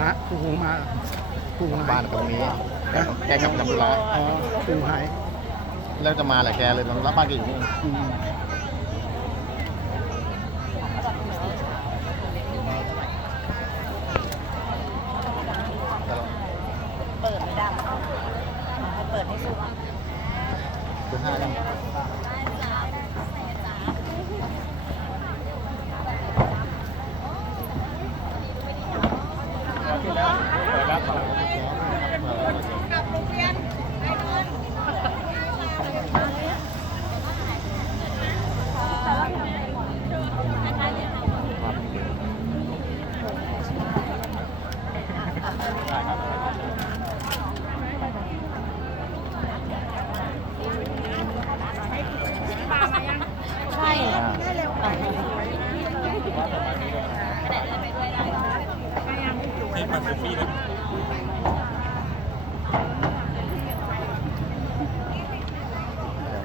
มาปู่หูมาปู่หายบ้านตรงนี้แกแกกลับจากธุระอ๋อปู่หายแล้วจะมาแหละแกเลยรับบ้านแกอยู่นี่อืมแต่เราเปิดไม่ได้ให้เปิดให้สุดคือห้ายั งใช่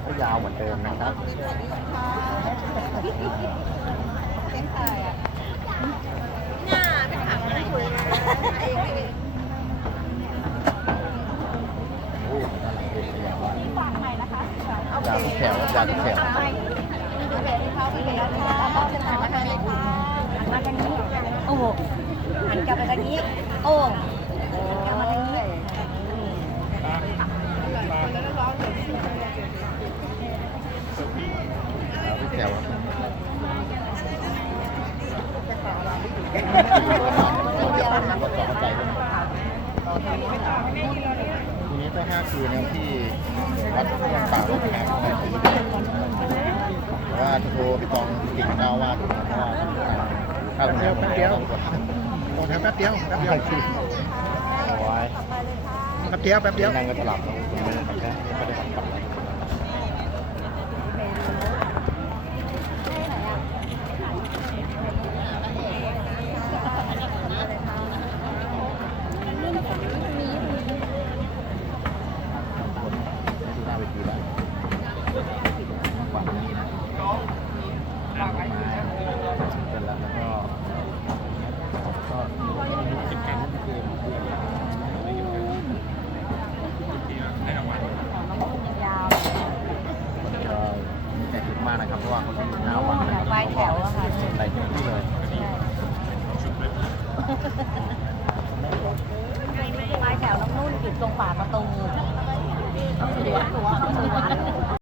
ก็ยาวเหมือนเดิมนะครับโอ้น่ารักดียาวทุกแถวยากแถวโอ้โห กลับไปทางนี้ โอ้กลับมาทางนี้ยาวทุกแถวก็ต่อใจด้วยทีนี้ก็ห้าคืนนะที่วัดป่าลมแขกว่าโทรไปตองกิ่งเจ้าวาดเพราว่า ข้าวแป๊บเดีเดียยววแป๊บเดียวต่อแถวแป๊บเดียวแป๊บเดียวเอาไว้แป๊บเดียวแป๊บเดียวนั่งก็ตลับคุณไม่ได้ทำแค่ไม่ได้ทำปัดอะไร คนที่หน้าเวทีแล้วฝั่งนี้นะดอกไม้เสร็จแล้วแล้วก็ก็สิบแข่งเกม ยาว ก็มีแต่จุดมากนะครับเพราะว่าเขาอยู่หน้าวัดนะครับ ปลายแถวอะค่ะไปถึงที่เลยปลายแถวน้องนุ่นอยู่ตรงป่าประตูสวนสวนสวน